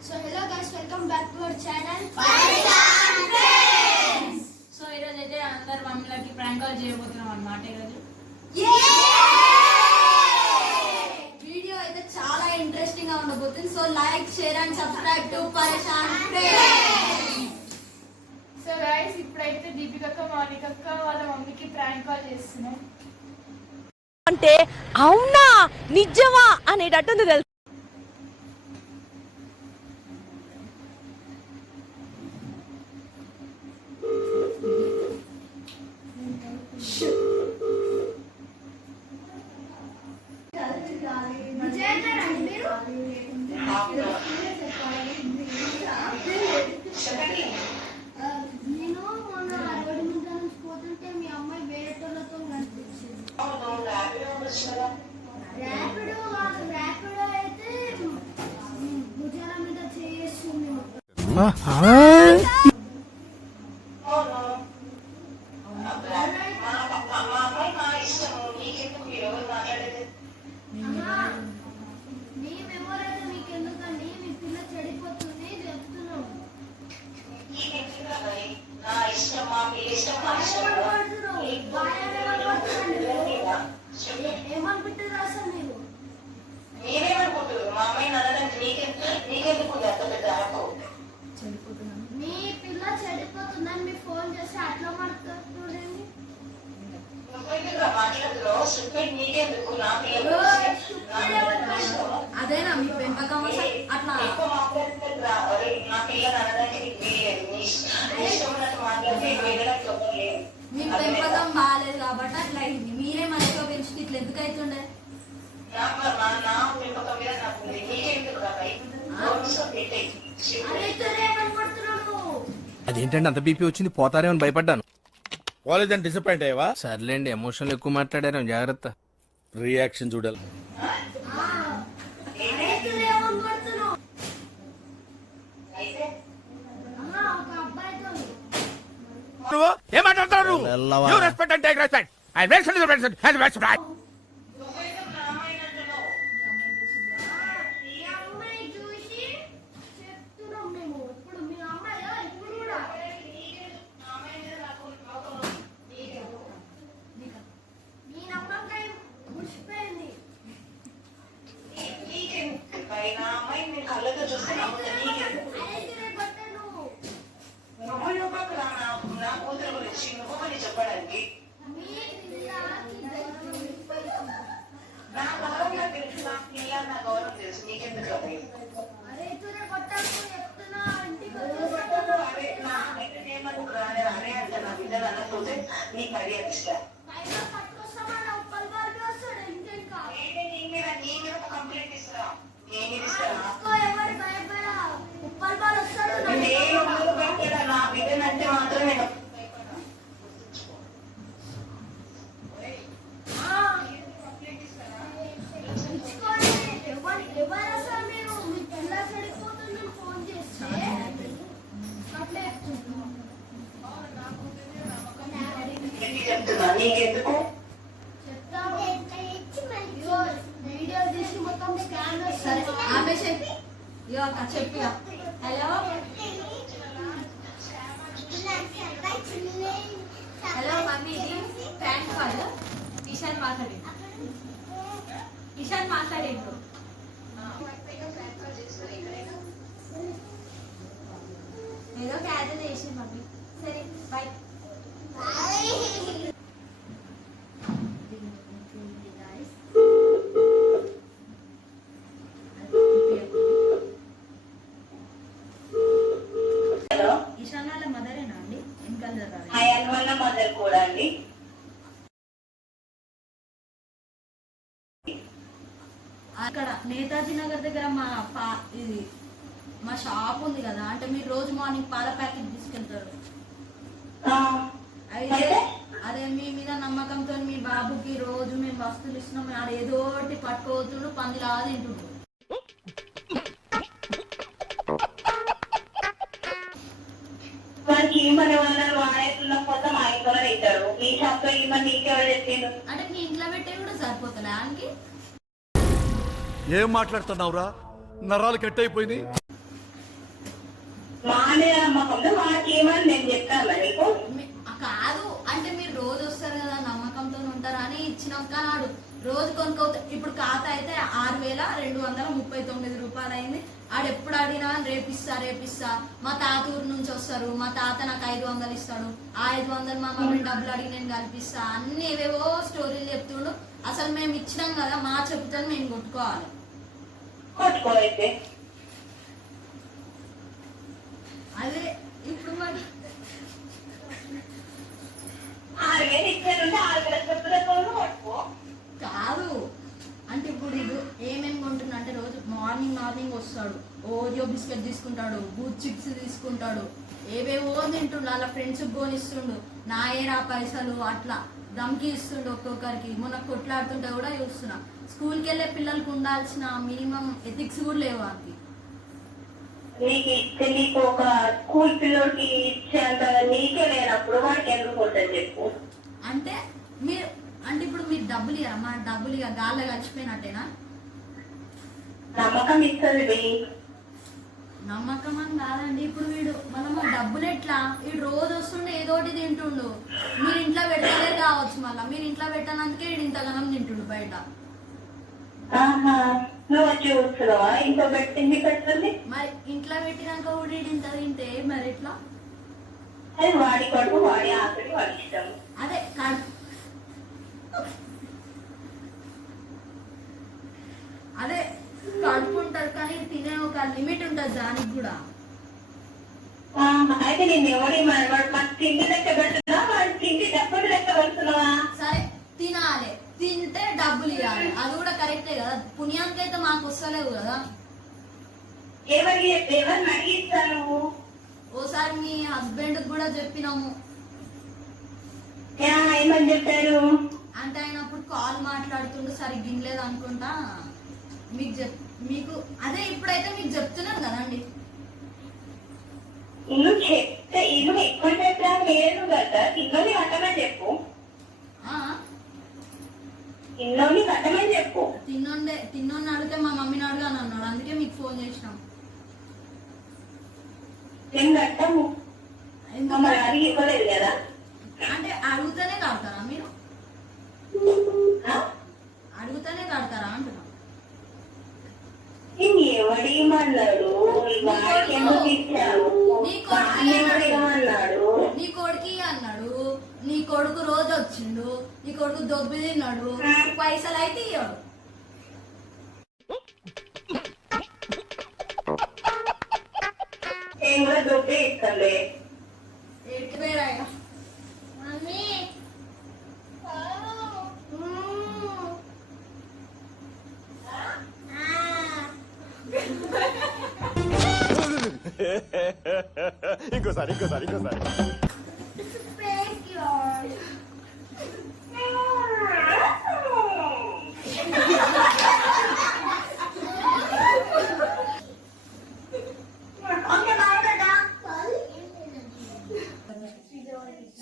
So hello guys, welcome back to our channel. So ఈరోజు అయితే అందరు మమ్మీలకి ప్రాంక్ కాల్ చేయబోతున్నాం అన్నమాట. ఈరోజు వీడియో అయితే చాలా ఇంట్రెస్టింగ్ గా ఉండబోతుంది. So like, share and subscribe to పరేషాన్ ఫ్రెండ్స్. సో గైస్ ఇప్పుడైతే దీపికక్క మౌనికక్క వాళ్ళ మమ్మీకి ప్రాంక్ కాల్ చేస్తున్నాం. అంటే అవునా నిజమా అనేటట్టుంది తెలుసు. నేను మొన్న రోడ్డు మీద నుంచి పోతుంటే మీ అమ్మాయి వేరేటోళ్ళతో కనిపించింది. ర్యాపిడో అయితే భుజాల మీద చేస్తుంది. మేమెవరైతే మీకు ఎందుకండి, మీ పిల్ల చెడిపోతుంది చెప్తున్నాం. ఏమనుకుంటారు అసలు మీరు? మీ పిల్ల చెడిపోతుందని మీ ఫోన్ చేసి అట్లా మాట్లాడుతుండండి. అదేనా మీ పెంపకం అట్లా? మీ పెంపకం బాగాలేదు కాబట్టి అట్లా అయింది. మీరే మంచిగా పెంచుకు ఇట్లా ఎందుకు అవుతుండే? అదేంటండి అంత బీపీ వచ్చింది, పోతారేమని భయపడ్డాను. కాలేజ్ డిసప్పాయింట్ అయ్యావా? సర్లేండి, ఎమోషన్లు ఎక్కువ మాట్లాడారు, జాగ్రత్త. రియాక్షన్ చూడాలి. ఏం మాట్లాడతారు? చెప్పి హలో హలో మమ్మీ, ఇది ఫ్యాన్ కాల్. ఇషాన్ మాట్లాడిండు. ఏదో క్యాన్సిల్ చేసి మమ్మీ. సరే బాయ్. అక్కడ నేతాజీ నగర్ దగ్గర మా షాప్ ఉంది కదా, అంటే మీరు రోజు మార్నింగ్ పాల ప్యాకెట్ తీసుకెళ్తారు. అయితే అదే మీ మీద నమ్మకంతో మీ బాబుకి రోజు మేము వస్తువులు ఇస్తున్నాం, ఆడ ఏదో ఒకటి పట్టుకోవచ్చుడు, పందిలా తింటుడు. అంటే మీ ఇంట్లో పెట్టే కూడా సరిపోతుందా ఆయనకి? ఏం మాట్లాడుతున్నావురా? నరాలు కట్ అయిపోయింది. మా మీద నమ్మకంలో వాడికి ఏమని నేను చెప్తాను నీకు. కాదు అంటే మీరు రోజు వస్తారు కదా నమ్మకంతో ఉంటారా అని ఇచ్చినాక నాడు రోజు కొనుక్కోతా. ఇప్పుడు ఖాతా అయితే 6,239 రూపాయలు అయింది. ఆడు ఎప్పుడు అడిగినా రేపిస్తా మా తాత ఊరు నుంచి వస్తారు, మా తాత నాకు 500 ఇస్తాడు, ఆ 500 మా మమ్మీ డబ్బులు అడిగి నేను కల్పిస్తా అన్ని ఏవేవో స్టోరీలు చెప్తుండు. అసలు మేము ఇచ్చినాం కదా మా చెప్తాను మేము కొట్టుకోవాలి. కొట్టుకోవైతే అదే ఇప్పుడు మరి 6,000 ఇచ్చానంటే 6,000 చెప్పులతో కొట్టుకో. కాదు అంటే ఇప్పుడు ఇది ఏమేమి కొంటున్నా అంటే రోజు మార్నింగ్ వస్తాడు, ఓరియో బిస్కెట్ తీసుకుంటాడు, బూత్ చిప్స్ తీసుకుంటాడు, ఏవేవో తింటుండు, అలా ఫ్రెండ్స్కి పోనిస్తుండు, నా ఏరా పైసలు అట్లా దమ్కి ఇస్తుండు ఒక్కొక్కరికి. మొన్న కొట్లాడుతుంటే కూడా చూస్తున్నా. స్కూల్కి వెళ్ళే పిల్లలకు ఉండాల్సిన మినిమం ఎథిక్స్ కూడా లేవు వారికి. నీకు ఇస్తే నీకు ఒక స్కూల్ పిల్లలకి ఇచ్చేంత నీకే లేనప్పుడు వాడికి ఎందుకు ఉంటుంది చెప్పు. అంటే మీరు అంటే ఇప్పుడు మీరు డబ్బులు ఇవ్వరా? మా డబ్బులు ఇక గాల్లో కలిసిపోయినట్టేనా? నమ్మకం ఇస్తుంది. నమ్మకం అని కాదండి. ఇప్పుడు వీడు మనము డబ్బులు ఎట్లా వీడు రోజు వస్తుండే ఏదోటి తింటుండు. మీరు ఇంట్లో పెట్టలేరు కావచ్చు, మళ్ళీ మీరు ఇంట్లో పెట్టనందుకే వీడు ఇంతగానం తింటుండు బయట. నువ్వు వచ్చి చూస్తున్నావా ఇంకో పెట్టింది పెట్టండి. మరి ఇంట్లో పెట్టినాక కూడా వీడు ఇంత తింటే మరి ఎట్లా? అది వాడి కొడుకు వాడి ఆకలి వాడి ఇష్టం. అదే అదే కడుపుంటారు కానీ తినే ఒక లిమిట్ ఉంటుంది దానికి కూడా. అయితే నేను ఎవరి మన తిండి లెక్క పెడుతున్నా వాడి తిండి డబ్బులు లెక్క పెడుతున్నావా? సరే తినాలి, తింటే డబ్బులు ఇవ్వాలి, అది కూడా కరెక్టే కదా. పుణ్యానికి అయితే మాకు వస్తలేవు కదా. ఎవరిని అడిగిస్తాను? ఓసారి మీ హస్బెండ్ కూడా చెప్పినాము. ఏమని చెప్పారు? అంటే ఆయన అప్పుడు కాల్ మాట్లాడుతుండే సరిగ్గా వినలేదు అనుకుంటా. మీకు అదే ఇప్పుడైతే మీకు చెప్తున్నాను కదండి. ఇల్లు చెప్తే ఇల్లు ఎక్కువ చెప్పా లేదు కదా. ఇల్లుని కట్టమని చెప్పు. ఇల్లుని కట్టమని చెప్పు. తిన్నోని అడిగితే మా మమ్మీని అడగాను అన్నాడు, అందుకే మీకు ఫోన్ చేసినాం. నేను కట్టము మమ్మల్ని అడిగి ఇవ్వలేదు కదా. అంటే అడుగుతానే కడతారా మీరు? అడుగుతానే కడతారా అంటున్నా. ఎవడేమన్నాడు? వాడికి ఎందుకు ఇచ్చారు? ఎవడేమన్నాడు? నీ కొడుకి అన్నాడు. నీ కొడుకు రోజు వచ్చిండు, నీ కొడుకు దొబ్బి తిన్నాడు, పైసలు అయితే ఇవ్వడు. నేను కూడా దొబ్బే ఇస్తానులే. ఎటు పేరాయన మమ్మీ ఇంకోసారి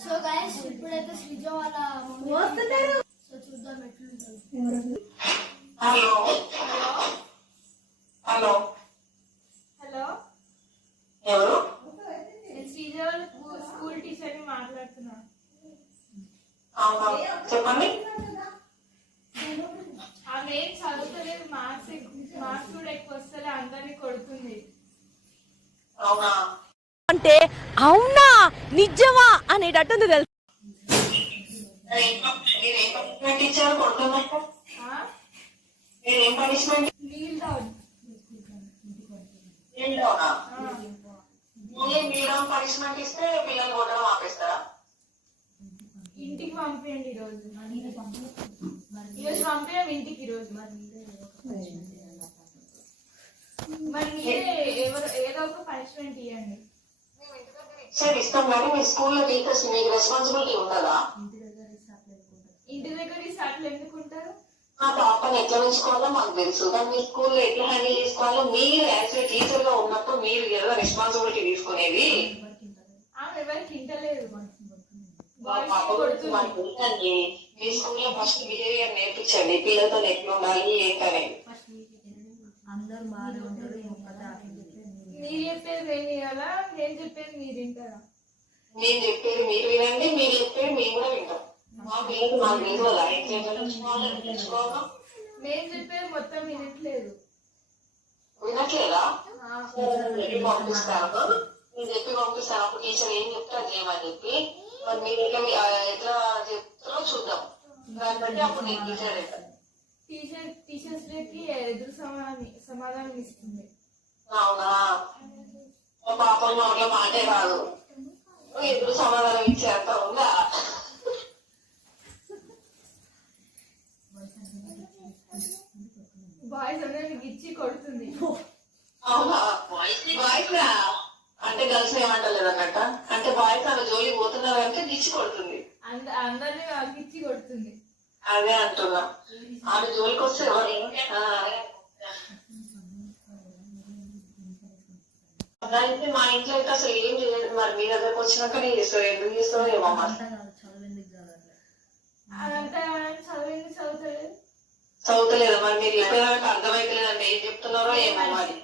సో గైస్ ఇప్పుడైతే శ్రీజ వాళ్ళ వస్తున్నారు. సో చూద్దాం ఎట్లుంటుంది. హలో హలో హలో, ఎవరు? నేను శ్రీజ వాళ్ళ స్కూల్ టీచర్ని మాట్లాడుతున్నా. చెప్పండి. ఆమె ఏం చదువుతలేదు, మార్క్స్ కూడా ఎక్కువ వస్తలే, అందరినీ కొడుతుంది. అవునా? అంటే అవునా నిజమా అనేటట్టుంది తెలుసు. ఇచ్చారు కొడుతున్నట్టు నేనేం పనిష్మెంట్? నీల్ డౌన్. మీరు పనిష్మెంట్ ఇస్తే పిల్లలు కొట్టడం ఆపేస్తారా? ఇంటికి పంపేయండి ఈరోజు. పంపేయం ఇంటికి ఈరోజు. మరి మీరే ఏదో ఒక పనిష్మెంట్ ఇవ్వండి. సార్ ఇస్తాం కానీ మీ స్కూల్లో టీచర్స్ మీకు రెస్పాన్సిబిలిటీ ఉండదా? ఇంటి దగ్గర ఈ సార్లు ఎందుకుంటారు? ఆ పాపని ఎట్లా ఉంచుకోవాలో మాకు తెలుసు, కానీ మీ స్కూల్లో ఎట్లా హ్యాండిల్ చేసుకోవాలో మీరు యాక్చువల్ టీచర్ గా ఉన్నప్పుడు మీరు ఏదో రెస్పాన్సిబిలిటీ తీసుకునేది. ఆమె ఎవరికి ఇంటలేదు. మీ స్కూల్లో ఫస్ట్ బిహేవియర్ నేర్పించండి, పిల్లలతో ఎట్లా ఉండాలి ఏంటనేది. అందరూ బాగా ఉంటారు. మీరు చెప్పేది నేను కదా, నేను చెప్పేది మీరు వింటారా? నేను చెప్పేది మీరు వినండి, మీరు చెప్పేది మేము కూడా వింటాం. మా పిల్లలు మాకు తెలియదా ఎట్లా తెలుసుకోవాలా? నేను చెప్పేది మొత్తం వినట్లేదు. వినట్లేదా? చెప్పి పంపిస్తాను, నేను చెప్పి పంపిస్తాను. అప్పుడు టీచర్ ఏం చెప్తే అది ఏమని చెప్పి మరి మీరు ఎట్లా చెప్తారో చూద్దాం. దాన్ని బట్టి అప్పుడు నేను టీచర్ అవుతాను. టీచర్స్ డేకి ఎదురు సమాధానం ఇస్తుంది. అవునా? మా పాప నోట్ల మాటే రాదు, ఎదురు సమాధానం ఇచ్చేంత ఉందా? బాయ్స్ అందరికి ఇచ్చి కొడుతుంది. అవునా? బాయ్స్ అంటే గర్ల్స్ ఏమంటలేదు అన్నట్ట, అంటే బాయ్స్ అలా జోలికి పోతున్నారంటే గిచ్చి కొడుతుంది. అందరినీ వాళ్ళకి ఇచ్చి కొడుతుంది. అదే అంటున్నా, ఆమె జోలికి వస్తే దానికి మా ఇంట్లో అయితే అసలు ఏం చేయలేదు. మరి మీ దగ్గరకు వచ్చినాక నేను చేస్తాను, ఎందుకు చేస్తావు ఏమో. అదంతా చదివింది చదువుతలేదు. చదువుతలేదా? మరి మీరు చెప్పేదానికి అర్థమైతలేదంటే ఏం చెప్తున్నారో ఏమో. మరి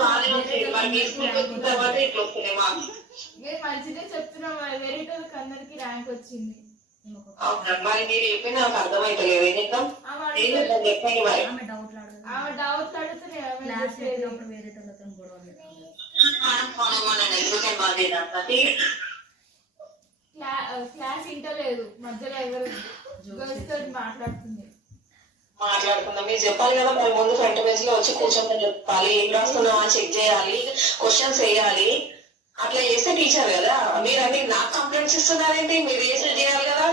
బాగానే ఉంటుంది, మరి మీ స్కూల్కి వచ్చిన తర్వాత ఇట్లా వస్తున్నాయి మాకు. మీరు మంచిదే చెప్తున్నాం, వేరే వాళ్ళకి అందరికి ర్యాంక్ వచ్చింది. మరి మీరు చెప్పి నాకు అర్థమైతలేదు, ఏం చెప్తాం? చెప్పండి మరి. ఆమె డౌట్ అడుగుతున్నాయి. క్లాస్ ఇంటలేదు, మధ్యలో ఎవరు గర్ల్స్ తోటి మాట్లాడుతుంది. మాట్లాడుకుందాం, మీరు చెప్పాలి కదా. మరి ముందు ఫ్రంట్ బెంచ్ లో వచ్చి కూర్చొని చెప్పాలి, ఏం రాస్తున్నావా చెక్ చేయాలి, క్వశ్చన్స్ వేయాలి. అట్లా చేస్తే టీచర్ కదా. మీరు అన్ని నాకు కంప్లైంట్స్ ఇస్తున్నారేంటి? మీరు చేసి చేయాలి కదా.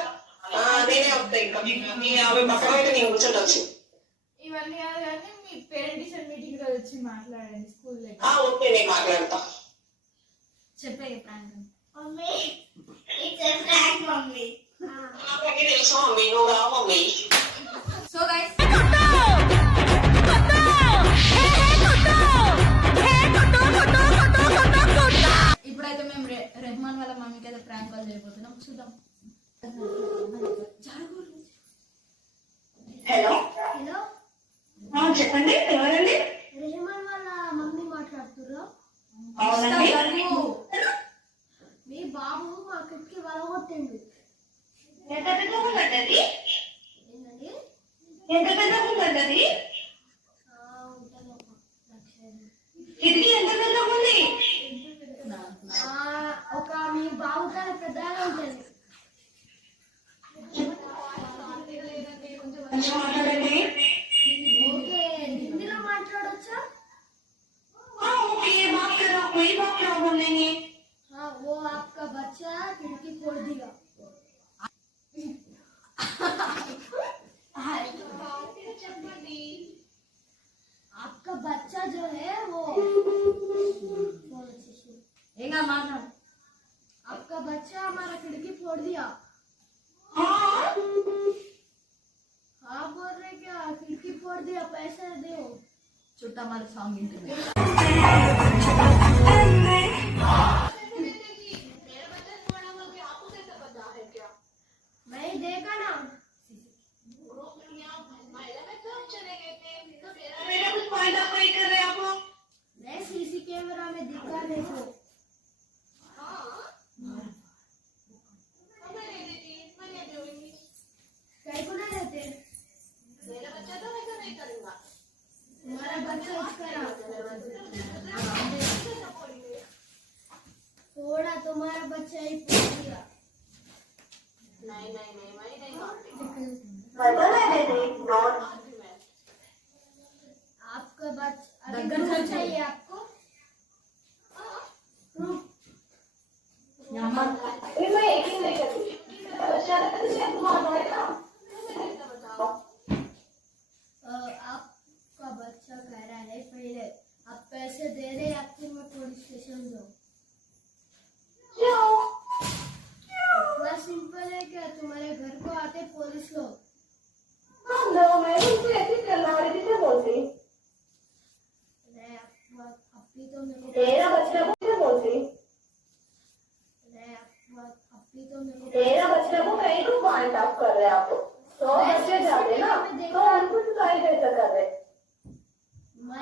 నేనే వస్తాయి ఇంకా మీ 50 పక్కన అయితే నేను కూర్చోటొచ్చు. ఇవన్నీ కాదు కానీ మీ పేరెంట్ టీచర్ మీటింగ్ లో వచ్చి మాట్లాడండి స్కూల్లో. ఓకే, నేను మాట్లాడతా. చెప్పే తెలుసు మమ్మీ, నువ్వు రా మమ్మీ. సో గైస్, ఇప్పుడైతే మేము రెహమాన్ వాళ్ళ మమ్మీకి అయితే ప్రాంక్ కాల్ చేయబోతున్నాం, చూద్దాం. హలో హలో, చెప్పండి, ఎవరండి? రెహమాన్ వాళ్ళ మమ్మీ మాట్లాడుతుర్రా? అవునండి. మీ బాబు మా కిట్కి వలగొట్టిండు. ఎంత పెద్దగా ఉందండి? ఏంటండి? ఎంత పెద్దగా ఉందండి? ఉంటుంది ఒక 1,00,000. కిటికీ ఎంత పెద్దగా ఉంది? ఒక మీ బాబు కానీ పెద్దగా ఉంటుంది. మాట్లాడండి. ఓకే, హిందీలో మాట్లాడొచ్చా? ఓకే, बात करो, कोई बात क्या बोलने की? हाँ, वो आपका बच्चा खिड़की फोड़ दिया. आपका बच्चा जो है वो आपका बच्चा हमारा खिड़की फोड़ दिया. हाँ बोल रहे क्या? खिड़की फोड़ दिया, पैसे दो. చుట్టా మళ్ళీ సాంగ్ వింటుంది. मैं देखा ना. मेरा कुछ फायदा नहीं कर रहे आप लोग। मैं सीसी कैमरा में दिखा नहीं को. कहीं को नहीं रहते. मेरा बच्चा तो ऐसा नहीं करूंगा। तुम्हारा बच्चा इसका थोड़ा तुम्हारा बच्चा ही पूछ दिया. नहीं मैं नहीं मानती। आपका बच्चा अभी proof चाहिए आपको? Proof. मैं यकीन नहीं करती। आपका बच्चा कह रहा है पहले आप पैसे दे रहे या फिर मैं पुलिस स्टेशन जाऊँ? इतना सिंपल है क्या? तुम्हारे घर को आते पुलिस लोग. मैं उनसे ऐसे करना वाली से बोलती। अभी तो मेरे को तेरा बच्चा को क्या बोलती? अभी तो मेरे को तेरा बच्चा को कहीं को पॉइंट ऑफ कर रहे आप तो बच्चे जाते ना तो उनको सिखाई कैसे कर रहे?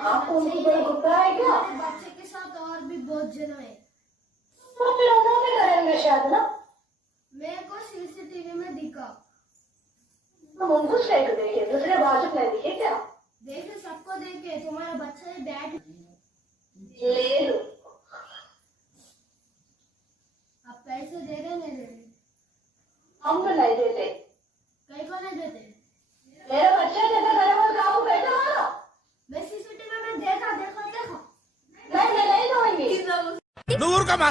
आपको उनकी कोई गुस्सा है क्या? बच्चे के साथ और करना मेरे को सीसीटीवी में दिखा। तुम उनको स्ट्राइक देखे दूसरे बाजू में दिखे क्या देखे सबको देखे, तुम्हारा बच्चा है बैट ले लो आप पैसे दे रहे नहीं दे रहे? हम तो नहीं देते कहीं को नहीं देते? मेरा बच्चा जैसा मेरे को काबू बैठा हो मैं सीसीटीवी में देखा देखा देखा। मैं नहीं दूंगी నువ్వు ఊరుకోమా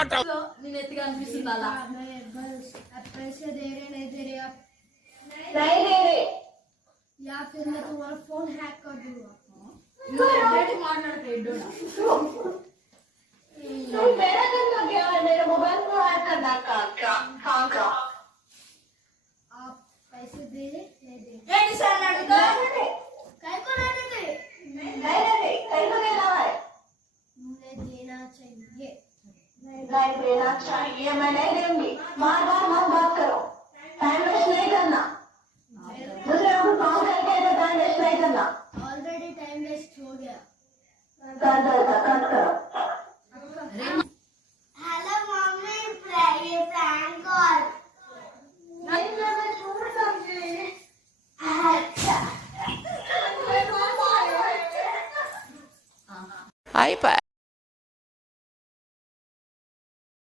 అంటావు నేను ఎత్తుగా అనిపిస్తుంది అలా मैं बस आप पैसे दे रहे नहीं दे रहे आप, नहीं दे रहे या फिर मैं तुम्हारा फोन हैक कर दूंगा। మాట్లాడతాడు तुम मेरा करना क्या है मेरे मोबाइल को हैक करना कहाँ का आप पैसे दे रहे नहीं दे रहे? ఏంటి సార్ అడుగుతా कहीं को नहीं देते? नहीं दे कहीं तो देना है मुझे देना चाहिए। नहीं देना चाहिए मैं नहीं दूंगी बार बार मत बात करो टाइम वेस्ट नहीं करना दूसरे को काम करके टाइम वेस्ट नहीं करना ऑलरेडी टाइम वेस्ट हो गया। कट करो हेलो मम्मी, ये प्रैंक कॉल नहीं मैं छोड़ सकती। अच्छा